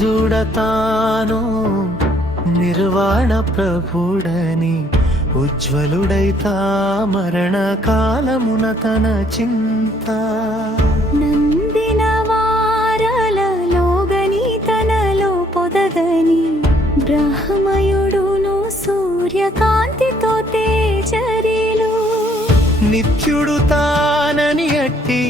చూడతాను నిర్వాణ ప్రభుడని ఉజ్వలుడైతా మరణ కాలమున తన చింత నందిన వారలలోగని తనలో పొదగని బ్రహ్మయుడును సూర్యకాంతితో తేజరిలు నిత్యుడు తానని అట్టి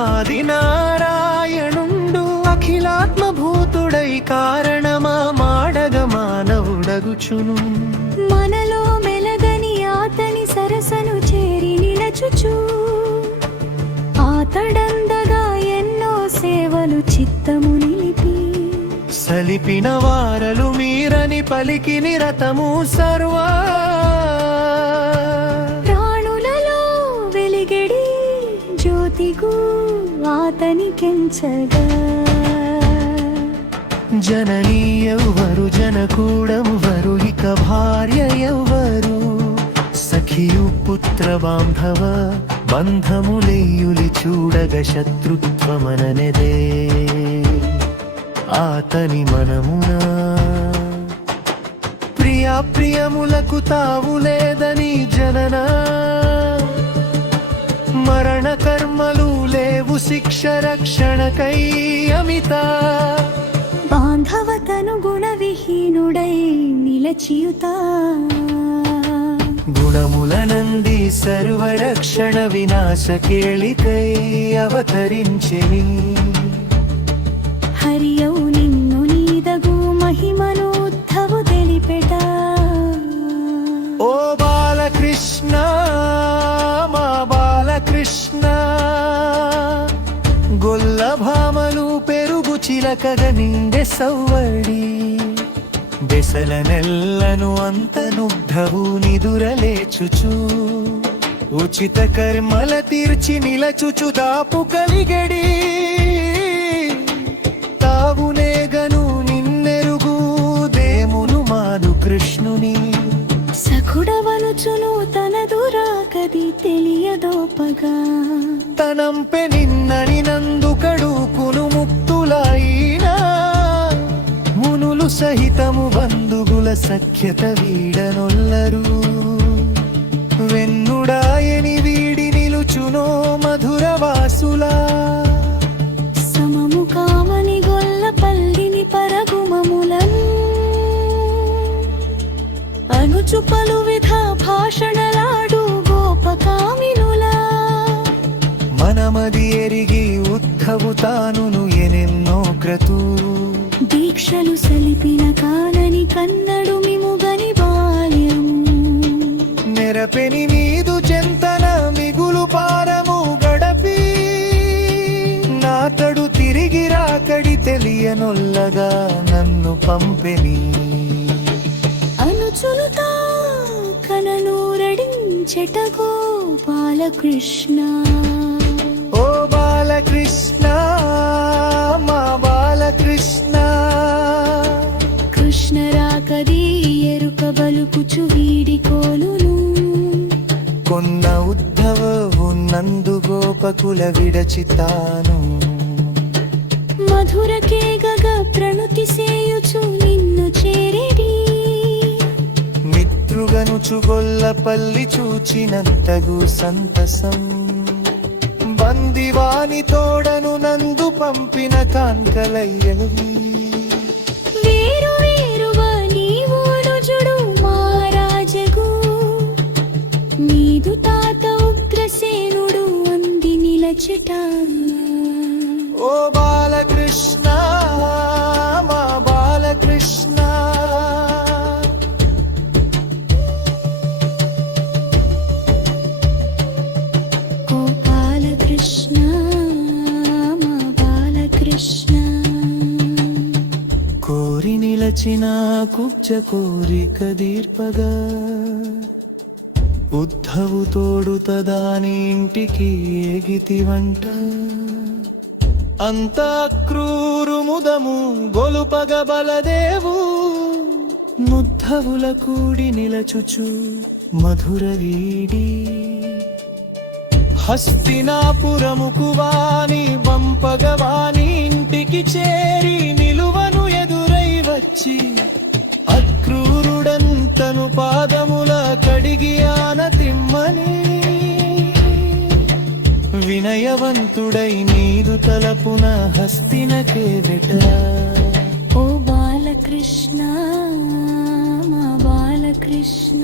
ఆది నారాయణుండు అఖిలాత్మభూతుడై కారణమా మాడగ మానవుడగుచును మనలో మెలగని ఆతని సరసను చేరి నిలచుచు ఆతడందగా ఎన్నో సేవలు చిత్తము నిలిపి సలిపిన వారలు మీరని పలికి నిరతము సర్వా ప్రాణులలో వెలిగడి జ్యోతిగు ఆతనికెంచగా జననీ ఎవ్వరు జనకూడెవ్వరు ఇక భార్య ఎవ్వరు సఖియు పుత్ర బాంధవ బంధములేయులి చూడగ శత్రుత్వమననెదే ఆతని మనమున ప్రియములకు తావు లేదని జనన మరణ కర్మలు లేవు శిక్ష రక్షణకై అమిత బాంధవతను గుణవిహీనుడై నిలచియుత గుణములనంది సర్వరక్షణ వినాశ కేళికై అవతరించెని హరియవు నిన్ను నీదగు మహిమను ఉద్ధవు తెలిపెట ఓ బాలకృష్ణ మా బాలకృష్ణ గొల్ల భామలు పెరుగు చిలకగ నిండె సవ్వడి బెసల నెల్లను అంతనుగ్ధవు నిదురలేచుచు ఉచిత కర్మల తీర్చి నిలచుచు దాపు కలిగడి తావునేగను నిన్నెరుగు దేమును మాను కృష్ణుని సఖుడవనుచును తన దురాకది తెలియదోపగా తనంపె నిన్నని నందుకడుకును ముక్తులాయినా మునులు సహితము బంధుగుల సఖ్యత వీడనొల్లరు వెన్నుడాయని వీడి నిలుచునో మధురవాసులా సమము కామని గొల్ల పల్లిని పరగుమములను అనుచు పలు విధ భాషణలాడు గోపకామినులా మనమది ఎరిగి ఉద్ధవు తానును ఎనెన్నో క్రతు దీక్షలు సలిపిన కానని కన్నడు మిముగని బాల్యము నెరపెని మీదు చెంతన మిగులు పారము గడపి నాతడు తిరిగి రాకడి తెలియనొల్లగా నన్ను పంపెని అనుచులుతా కననూరడించెట గోపాలకృష్ణ ఓ బాలకృష్ణ మా బాలకృష్ణ కృష్ణ రాకది ఎరుక బలుకుచు వీడి కోలును కొన్న ఉద్ధవ ఉన్నందు గోపకుల విడచితాను మధుర కేగగ ప్రణుతి సేయుచు నిన్ను చేరేడి మిత్రుగనుచు గొల్లపల్లి చూచినంతగు సంతసం బందివాని తోడను నందు పంపిన కాంకలయ్యవి వేరు వేరుగా నీవోడు జుడు మారాజగు నీదు తాత ఉగ్రసేనుడు అంది నిలచట ఓ బాలకృష్ణ మా బాలకృష్ణ గోపాలకృష్ణ మా బాలకృష్ణ కోరి నిలచిన కుబ్జ కోరిక దీర్పగా ఉద్ధవు తోడు తదాని ఇంటికి ఏగితి వంట అంత క్రూరు ముదము గొలుపగ బలదేవు ముద్ధవుల కూడి నిలచుచు మధుర వీడి హస్తినాపురముకు వాని బంపగవాని ఇంటికి చేరి నిలువను వచ్చి అక్రూరుడంతను పాదముల కడిగి ఆనతిమ్మని వినయవంతుడై నీదు తలపున హస్తినకే వెటరా ఓ బాలకృష్ణ మా బాలకృష్ణ